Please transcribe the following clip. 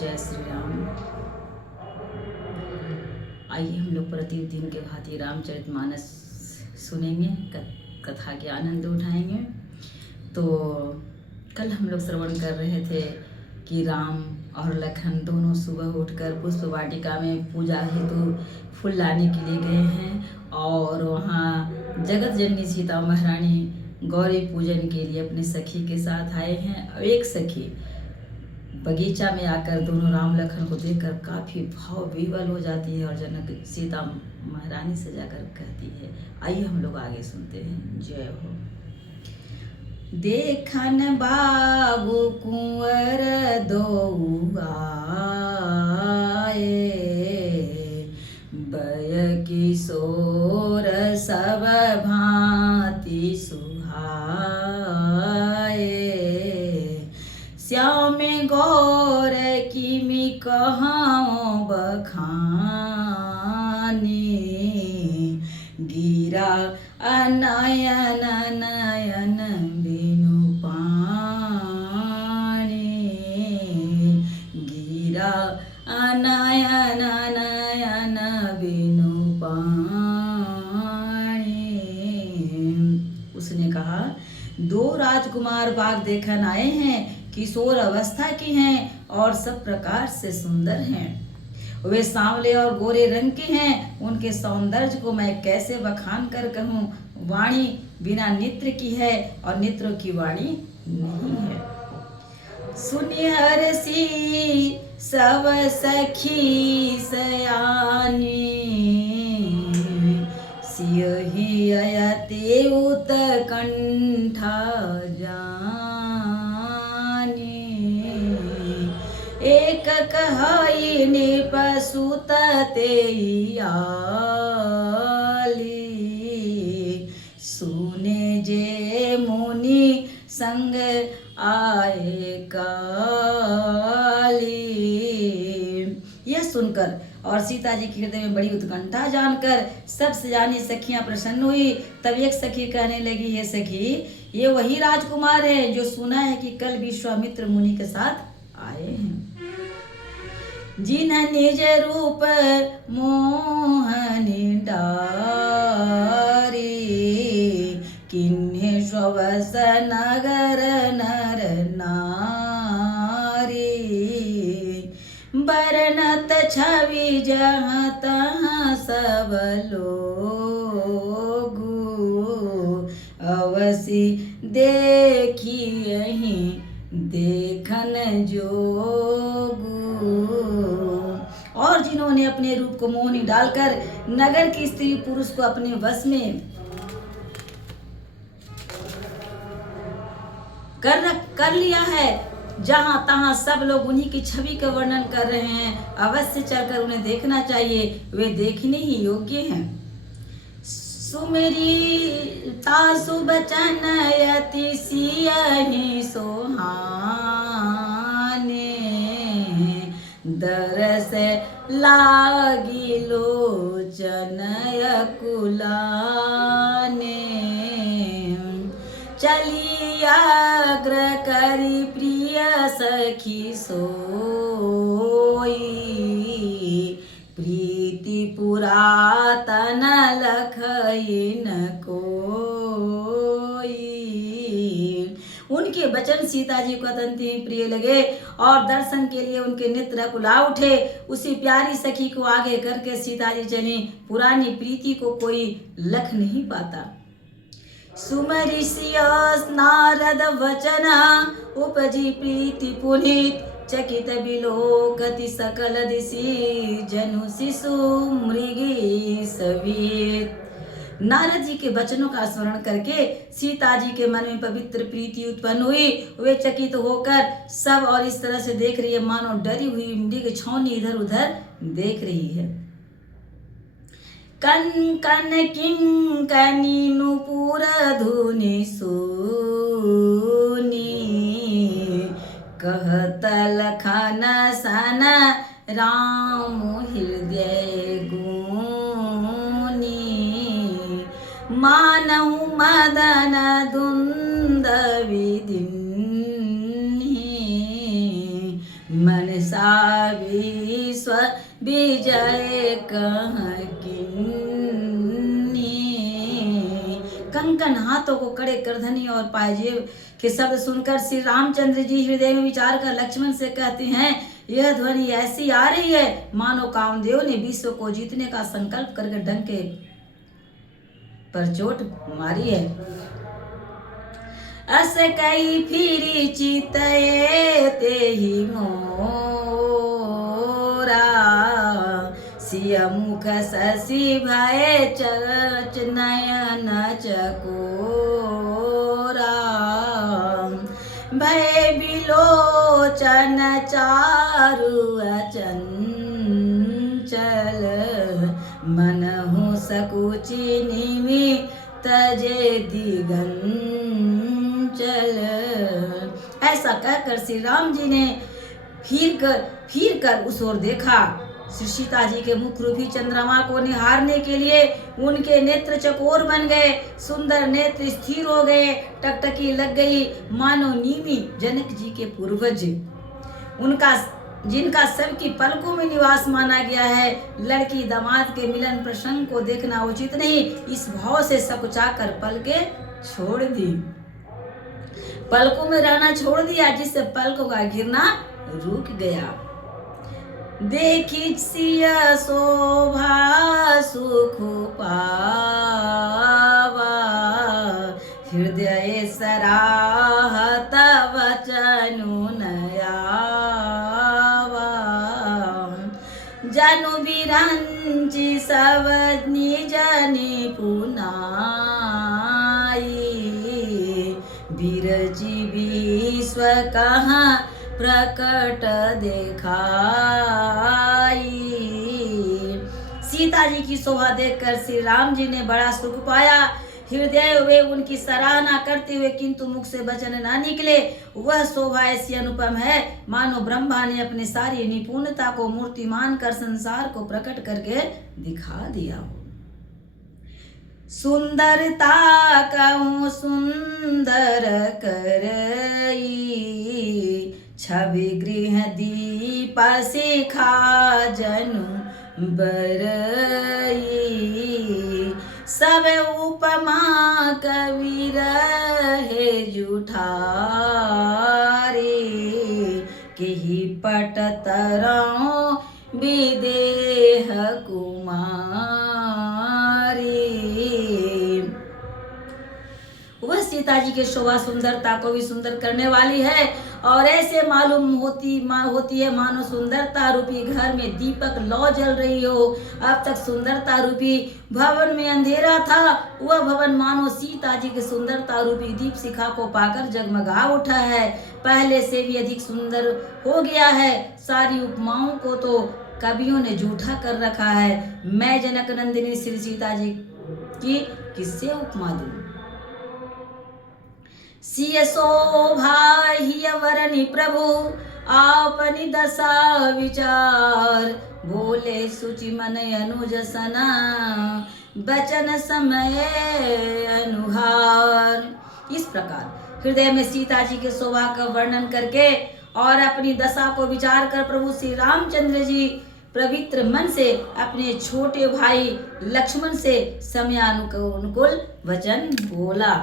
जय श्री राम। आइए हम लोग प्रतिदिन के भांति रामचरितमानस सुनेंगे, कथा के आनंद उठाएंगे। तो कल हम लोग श्रवण कर रहे थे कि राम और लखन दोनों सुबह उठकर पुष्प वाटिका में पूजा हेतु फूल लाने के लिए गए हैं और वहाँ जगत जननी सीता महारानी गौरी पूजन के लिए अपने सखी के साथ आए हैं। और एक सखी बगीचा में आकर दोनों राम लखन को देखकर काफ़ी भाव विह्वल हो जाती है और जनक सीता महारानी से जाकर कहती है। आइए हम लोग आगे सुनते हैं। जय हो। देखन बाबू कुंवर दो आए, बय किशोर सब भांति सुहाए, श्याम गौर किमि कहाँ बखानी, गिरा अनयन नयन बिनु पानी, गिरा अनयन नयन बिनु पानी। उसने कहा, दो राजकुमार बाग देखन आए हैं, किशोर अवस्था की हैं और सब प्रकार से सुंदर हैं। वे सांवले और गोरे रंग के हैं। उनके सौंदर्य को मैं कैसे बखान कर कहूँ। वाणी बिना नेत्र की है और नेत्रों की वाणी नहीं है। सुनि हरसी सब सखी सयानी, सियहि अयते उत्कंठा जानी, एक कहाई निप सुत तेई आली, सुने जे मुनि संग आए काली। यह सुनकर और सीता जी के हृदय में बड़ी उत्कंठा जानकर सब सयानी सखियां प्रसन्न हुई। तब एक सखी कहने लगी, ये सखी, ये वही राजकुमार है जो सुना है कि कल विश्वामित्र मुनि के साथ आए हैं, जिन्ह निज रूप मोहनि डारी, किन्हे स्वस नगर नर नारी, बरनत छवि जहाँ तहाँ सब लोगु, अवसि देखियहि देखन जोगु। और जिन्होंने अपने रूप को मोहनी डालकर नगर की स्त्री पुरुष को अपने वश में कर लिया है, जहां तहां सब लोग उन्हीं की छवि का वर्णन कर रहे हैं। अवश्य चलकर उन्हें देखना चाहिए, वे देखने ही योग्य हैं। सुमेरी तासु बचन यति सियहि सोहाने, दरस लागी लोचन अकुलाने, चली अग्र करी प्रिय सखी सोई, प्रीति पुरातन लखइन कोई। उनके वचन सीता जी को अत्यंत ही प्रिय लगे और दर्शन के लिए उनके नेत्र कुला उठे। उसी प्यारी सखी को आगे करके सीता जी चली। पुरानी प्रीति को कोई लख नहीं पाता। सुमरिषि नारद वचना, उपजी प्रीति पुनीत, चकित बिलोकति सकल दिशि, जनु शिशु मृगी सवीत। नारद जी के वचनों का स्मरण करके सीता जी के मन में पवित्र प्रीति उत्पन्न हुई। वे चकित होकर सब और इस तरह से देख रही है मानो डरी हुई मृग छौनी इधर उधर देख रही है। कन कन किंकनी नुपुर धुनि सुनी, कहत लखन सन राम हृदय गुनी, मानहु मदन धुंद विदिन्हि, मन मनसा विश्व विजय कहाँ किन्नी। कंकन हाथों को कड़े करधनी और पायजेब के शब्द सुनकर श्री रामचंद्र जी हृदय में विचार कर लक्ष्मण से कहते हैं, यह ध्वनि ऐसी आ रही है मानो कामदेव ने विश्व को जीतने का संकल्प करके डंके पर चोट मारी है। अस कई फिरी चितये ते ही मोरा, सिय मुख शशि भय चच नयन चकोरा। भय बिलोचन चारु अचंचल, मनहु सकुचि निमित्त तजे दिगंचल। ऐसा कहकर श्री राम जी ने फिर कर उस ओर देखा। श्री सीता जी के मुख रूपी चंद्रमा को निहारने के लिए उनके नेत्र चकोर बन गए, सुंदर नेत्र स्थिर हो गए, टकटकी लग गई मानो नीमी जनक जी के पूर्वज उनका जिनका सबकी पलकों में निवास माना गया है। लड़की दामाद के मिलन प्रसंग को देखना उचित नहीं, इस भाव से सकुचाकर पलके छोड़ दी, पलकों में रहना छोड़ दिया, जिससे पलकों का गिरना रुक गया। देखी सिया शोभा सुख पावा, हृदय सराहत वचनु नयावा। जनु बिरंची सब निज निपुनाई, बिरची विश्व कहाँ प्रकट देखाई। सीता जी की शोभा देखकर श्री राम जी ने बड़ा सुख पाया, हृदय वे उनकी सराहना करते हुए किंतु मुख से वचन न निकले। वह शोभा ऐसी अनुपम है मानो ब्रह्मा ने अपनी सारी निपुणता को मूर्तिमान कर संसार को प्रकट करके दिखा दिया हो। सुंदरता कहूँ सुंदर करई, छवि गृह दीप शिखा जनु बरई। सब उपमा कवि रहे जुठारी, केहि पट तरौ विदेह कुमारी। वह सीता जी के शोभा सुंदरता को भी सुंदर करने वाली है और ऐसे मालूम होती है मानो सुंदरता रूपी घर में दीपक लौ जल रही हो। अब तक सुंदरता रूपी भवन में अंधेरा था, वह भवन मानो सीता जी के सुंदरता रूपी दीप शिखा को पाकर जगमगा उठा है, पहले से भी अधिक सुंदर हो गया है। सारी उपमाओं को तो कवियों ने झूठा कर रखा है। मैं जनक नंदिनी श्री सीता जी की किससे उपमा दूं। सिय शोभा हिय वरनि प्रभु, आपनि दशा विचार। बोले सुचि मन अनुज सना, बचन समय अनुहार। इस प्रकार हृदय में सीता जी के शोभा का वर्णन करके और अपनी दशा को विचार कर प्रभु श्री रामचंद्र जी पवित्र मन से अपने छोटे भाई लक्ष्मण से समयानुकूल वचन बोला।